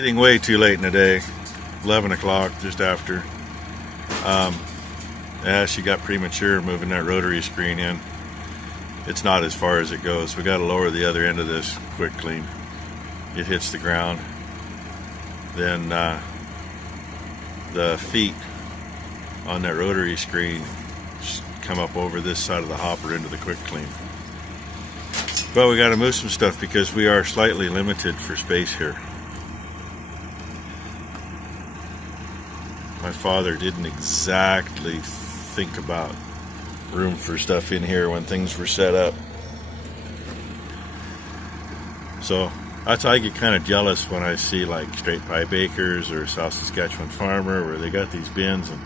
Getting way too late in the day, 11 o'clock, just after. Yeah, she got premature moving that rotary screen in. It's not as far as it goes. We got to lower the other end of this quick clean. It hits the ground. Then the feet on that rotary screen come up over this side of the hopper into the quick clean. But we got to move some stuff because we are slightly limited for space here. My father didn't exactly think about room for stuff in here when things were set up. So that's why I get kind of jealous when I see like Straight Pipe Acres or South Saskatchewan Farmer where they got these bins and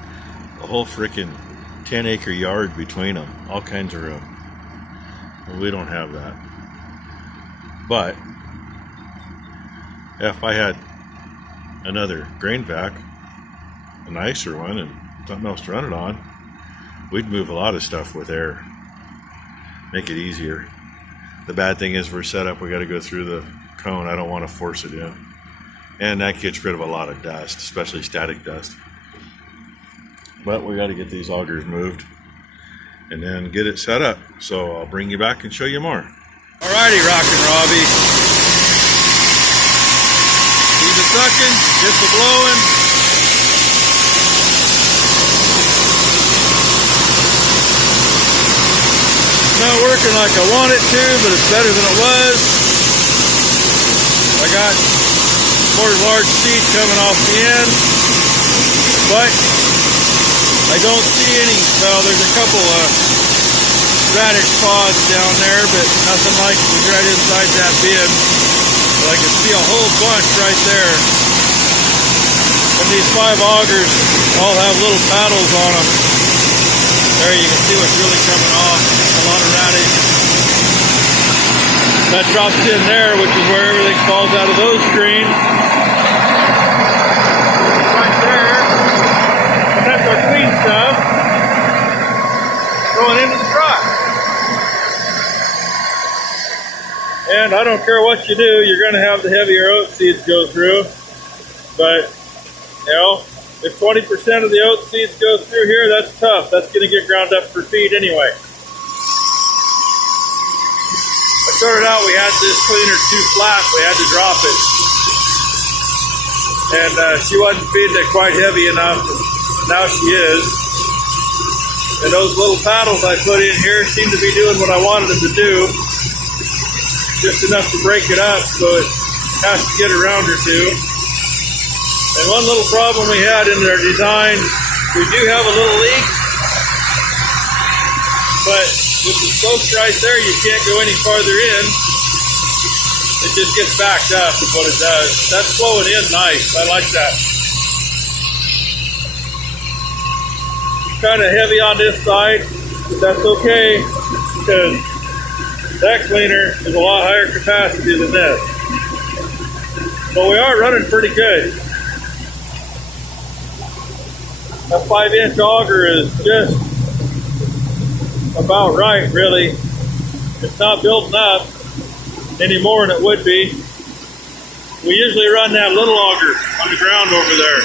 a whole freaking 10-acre yard between them, all kinds of room. Well, we don't have that. But if I had another grain vac, a nicer one, and something else to run it on, we'd move a lot of stuff with air, make it easier. The bad thing is we're set up, we got to go through the cone. I don't want to force it in, and that gets rid of a lot of dust, especially static dust. But we got to get these augers moved and then get it set up, so I'll bring you back and show you more. Alrighty, Rockin Robbie, he's a sucking, gets a blowing. Not working like I want it to, but it's better than it was. I got more large seed coming off the end, but I don't see any. Well, there's a couple of radish pods down there, but nothing like it was right inside that bin. But I can see a whole bunch right there. And these 5 augers all have little paddles on them. There you can see what's really coming off. A lot of radish. That drops in there, which is where everything falls out of those screens. Right there. And that's our clean stuff going into the truck. And I don't care what you do, you're going to have the heavier oat seeds go through. But, you know, if 20% of the oat seeds go through here, that's tough. That's going to get ground up for feed anyway. I started out, we had this cleaner too flat. We had to drop it. And she wasn't feeding it quite heavy enough. Now she is. And those little paddles I put in here seem to be doing what I wanted them to do. Just enough to break it up so it has to get around or two. And one little problem we had in our design, we do have a little leak, but with the spokes right there, you can't go any farther in. It just gets backed up is what it does. That's flowing in nice. I like that. It's kind of heavy on this side, but that's okay because that cleaner is a lot higher capacity than this. But we are running pretty good. A 5-inch auger is just about right, really. It's not building up any more than it would be. We usually run that little auger on the ground over there.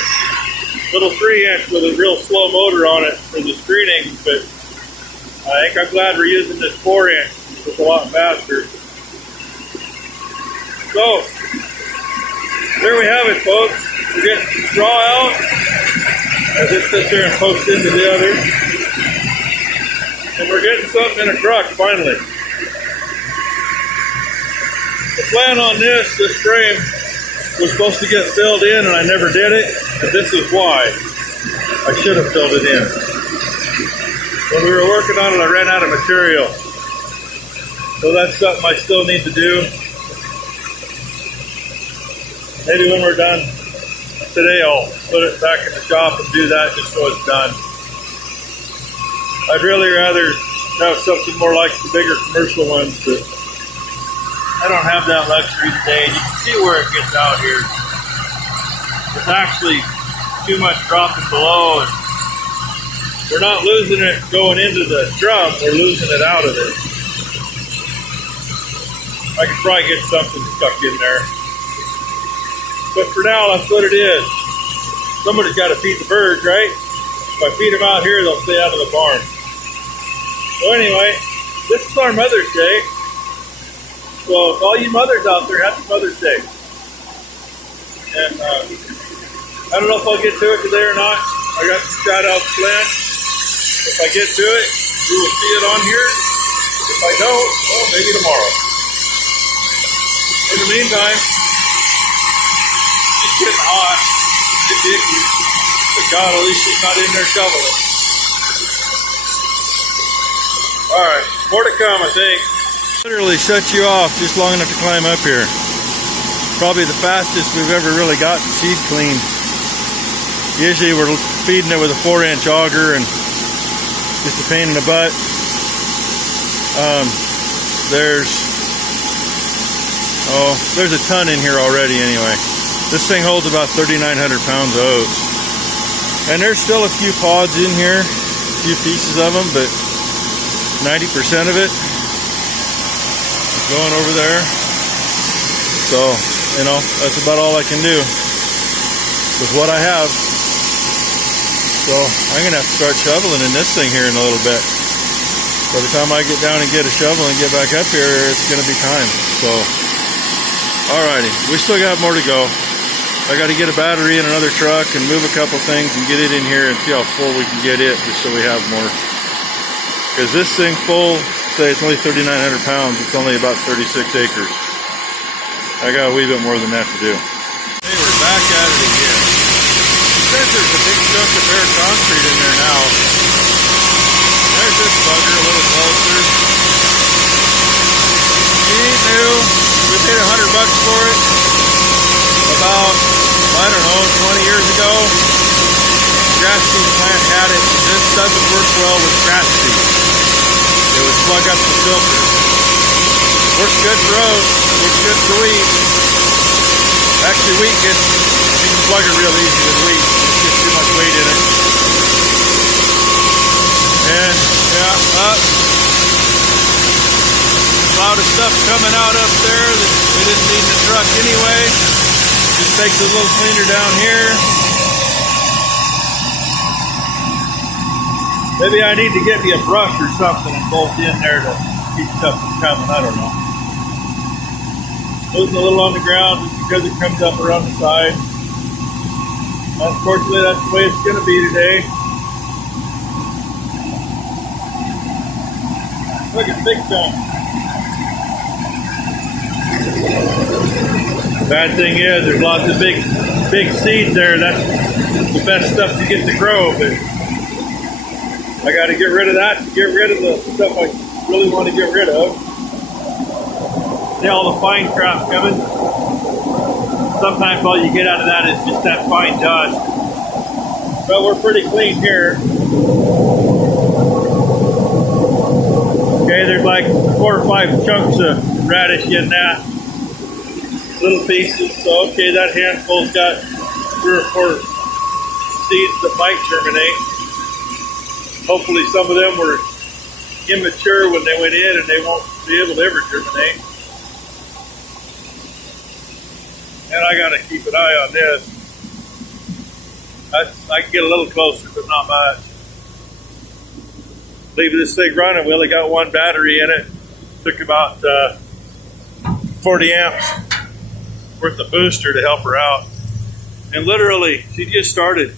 Little 3-inch with a real slow motor on it for the screening, but I think I'm glad we're using this 4-inch. It's a lot faster. So, there we have it, folks. We're getting some straw out as it sits there and pokes into the other. And we're getting something in a truck, finally. The plan on this frame was supposed to get filled in, and I never did it. And this is why. I should have filled it in. When we were working on it, I ran out of material. So that's something I still need to do. Maybe when we're done today, I'll put it back in the shop and do that just so it's done. I'd really rather have something more like the bigger commercial ones, but I don't have that luxury today. You can see where it gets out here. It's actually too much dropping below, and we're not losing it going into the drum, we're losing it out of it. I could probably get something stuck in there. So But for now, that's what it is. Somebody's got to feed the birds, right? If I feed them out here, they'll stay out of the barn. So anyway, this is our Mother's Day. So all you mothers out there, happy Mother's Day. And I don't know if I'll get to it today or not. I got some shout outs planned. If I get to it, you will see it on here. If I don't, well, maybe tomorrow. In the meantime, it's getting hot. It's icky. But God, at least she's not in there shoveling. Alright, more to come, I think. Literally shut you off just long enough to climb up here. Probably the fastest we've ever really gotten seed cleaned. Usually we're feeding it with a 4-inch auger and just a pain in the butt. There's a ton in here already anyway. This thing holds about 3,900 pounds of oats. And there's still a few pods in here, a few pieces of them, but 90% of it is going over there. So, you know, that's about all I can do with what I have. So I'm gonna have to start shoveling in this thing here in a little bit. By the time I get down and get a shovel and get back up here, it's gonna be time. So, alrighty, we still got more to go. I got to get a battery in another truck and move a couple things and get it in here and see how full we can get it, just so we have more. Because this thing full, say it's only 3,900 pounds, it's only about 36 acres. I got a wee bit more than that to do. Hey, we're back at it again. There's a big chunk of bare concrete in there now. There's this bugger a little closer. He ain't new. We paid $100 for it. About, I don't know, 20 years ago. Grass seed plant had it. This doesn't work well with grass seed. It would plug up the filter. Works good for oats. Works good for wheat. Actually, wheat you can plug it real easy with wheat. It's just too much weight in it. And yeah, up. A lot of stuff coming out up there that we didn't need in the truck anyway. Just takes a little cleaner down here. Maybe I need to get me a brush or something and bolt in there to keep stuff from coming. I don't know. Moving a little on the ground just because it comes up around the side. Unfortunately, that's the way it's going to be today. Look at big stuff. Bad thing is, there's lots of big seeds there. That's the best stuff to get to grow, but I got to get rid of that to get rid of the stuff I really want to get rid of. See all the fine crap coming? Sometimes all you get out of that is just that fine dust. But we're pretty clean here. Okay, there's like 4 or 5 chunks of radish in that. Little pieces. So, okay, that handful's got 3 or 4 seeds that might germinate. Hopefully some of them were immature when they went in and they won't be able to ever germinate. And I got to keep an eye on this. I can get a little closer, but not much. Leave this thing running. We only got 1 battery in it. Took about 40 amps worth of booster to help her out. And literally, she just started.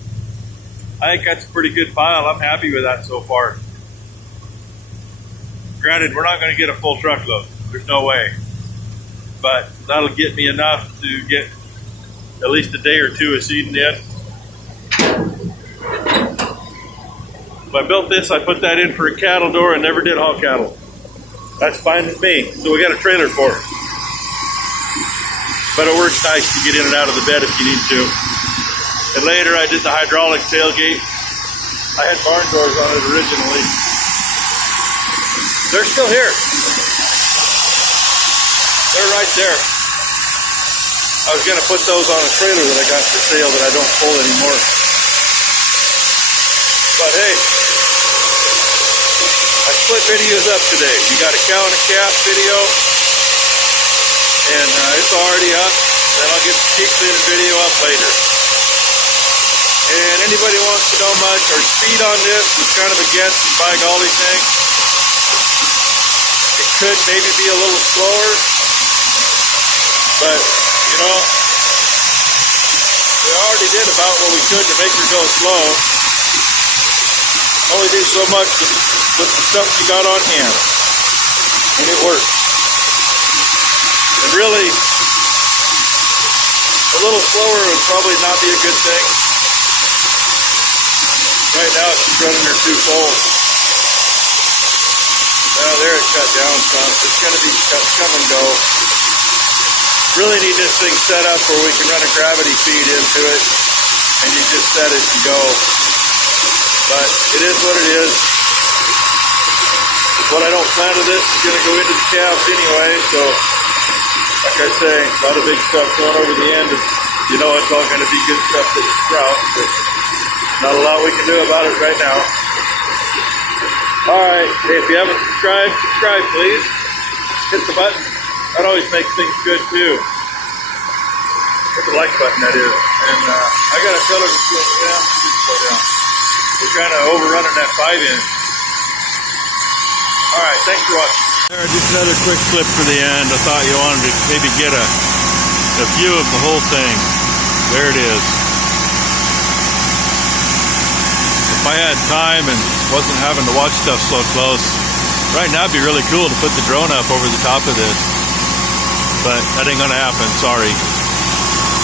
I think that's a pretty good pile. I'm happy with that so far. Granted, we're not going to get a full truckload. There's no way. But that'll get me enough to get at least a day or 2 of seeding in. When I built this, I put that in for a cattle door and never did haul cattle. That's fine with me. So we got a trailer for it. But it works nice to get in and out of the bed if you need to. And later I did the hydraulic tailgate. I had barn doors on it originally. They're still here. They're right there. I was gonna put those on a trailer that I got for sale that I don't pull anymore. But hey, I split videos up today. You got a cow and a calf video, and it's already up. Then I'll get the cheek cleaning video up later. And anybody wants to know much, our speed on this is kind of a guess and by golly thing. It could maybe be a little slower, but you know, we already did about what we could to make her go slow. Only do so much with the stuff you got on hand, and it works. And really, a little slower would probably not be a good thing. Right now she's running her too full. Now there it cut down some. It's going to be come and go. Really need this thing set up where we can run a gravity feed into it, and you just set it and go. But it is what it is. What I don't plan to this is going to go into the calves anyway, so like I say, a lot of big stuff going over the end. You know it's all going to be good stuff that sprout, but not a lot we can do about it right now. Alright, hey, if you haven't subscribed, subscribe please. Hit the button. That always makes things good too. Hit the like button, that is. And I got to tell her to slow down. Slow down. We're kind of overrunning that 5-inch. Alright, thanks for watching. There, just another quick clip for the end. I thought you wanted to maybe get a view of the whole thing. There it is. If I had time and wasn't having to watch stuff so close, right now it'd be really cool to put the drone up over the top of this. But that ain't gonna happen, sorry.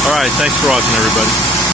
Alright, thanks for watching everybody.